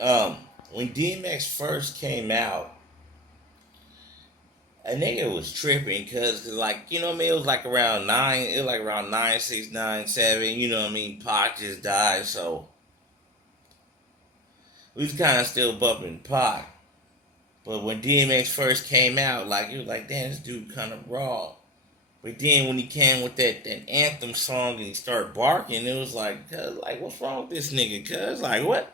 Um, when DMX first came out, a nigga was tripping because, like, you know what I mean? It was like around 9, it was like around 9, 6, 9, 7, you know what I mean? Pac just died, so we was kind of still bumping Pac. But when DMX first came out, like, it was like, damn, this dude kind of raw. But then when he came with that anthem song and he started barking, it was like, cuz, like, what's wrong with this nigga? Cuz, like, what?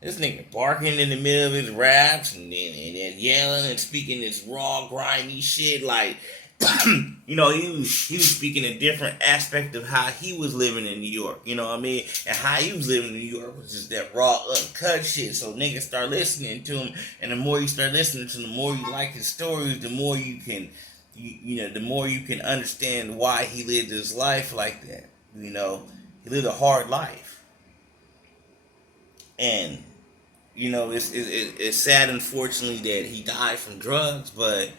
This nigga barking in the middle of his raps and then yelling and speaking this raw, grimy shit. Like, he was speaking a different aspect of how he was living in New York. You know what I mean? And how he was living in New York was just that raw, uncut shit. So niggas start listening to him, and the more you start listening to him, the more you like his stories, the more you can, the more you can understand why he lived his life like that. You know, he lived a hard life, and it's sad, unfortunately, that he died from drugs. But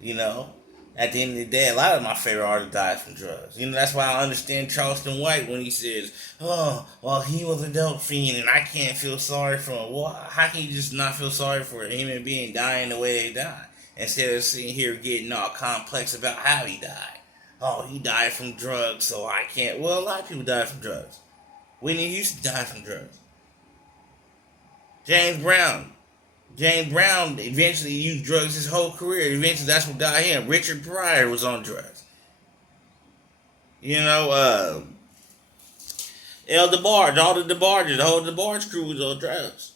you know, at the end of the day, a lot of my favorite artists died from drugs. That's why I understand Charleston White when he says, "Oh, well, he was a dope fiend, and I can't feel sorry for him." Well, how can you just not feel sorry for a human being dying the way they died, instead of sitting here getting all complex about how he died? Oh, he died from drugs, so I can't. Well, a lot of people died from drugs. Whitney Houston died from drugs. James Brown. James Brown eventually used drugs his whole career. Eventually, that's what got him. Richard Pryor was on drugs. You know, El DeBarge, all the DeBarges, the whole DeBarge crew was on drugs.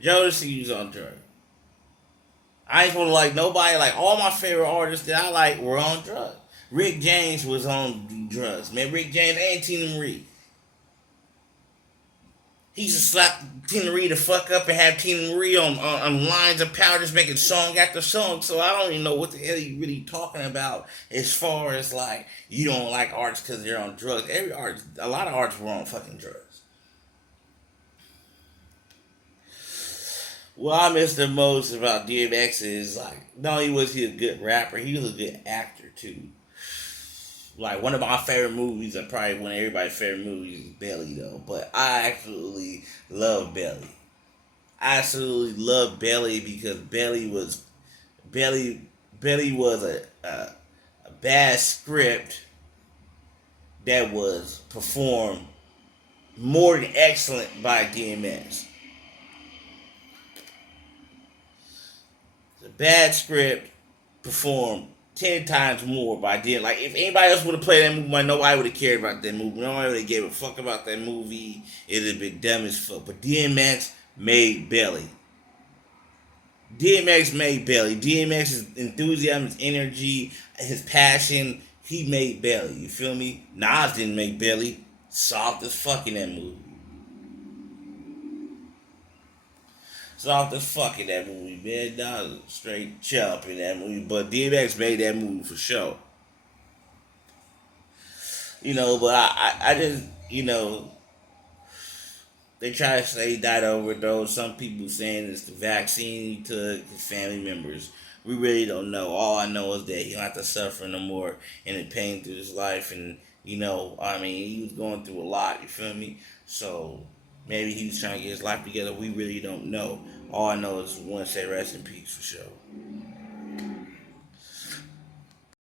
Jodeci was on drugs. I ain't gonna like nobody. Like all my favorite artists that I like were on drugs. Rick James was on drugs. Man, Rick James and Tina Marie. He used to slap Tina Marie the fuck up and have Tina Marie on lines of powder just making song after song. So I don't even know what the hell you really talking about as far as like you don't like artists because they're on drugs. A lot of artists were on fucking drugs. What I miss the most about DMX is like not only was he a good rapper, he was a good actor too. Like one of my favorite movies, and probably one of everybody's favorite movies is Belly though. But I absolutely love Belly. I absolutely love Belly because Belly Belly was a bad script that was performed more than excellent by DMX. The bad script performed 10 times more by DMX. Like if anybody else would have played that movie, nobody would have cared about that movie. Nobody would have gave a fuck about that movie. It'd have been dumb as fuck. But DMX made Belly. DMX made Belly. DMX's enthusiasm, his energy, his passion, he made Belly. You feel me? Nas didn't make Belly. Soft as fuck in that movie. Soft as fuck in that movie, man. Nas was straight chump in that movie. But DMX made that movie for sure. But I just, they try to say he died of overdose. Some people saying it's the vaccine he took, his family members. We really don't know. All I know is that he don't have to suffer no more and the pain through his life. And, I mean, he was going through a lot, you feel me? So maybe he was trying to get his life together. We really don't know. All I know is we want to say rest in peace for sure.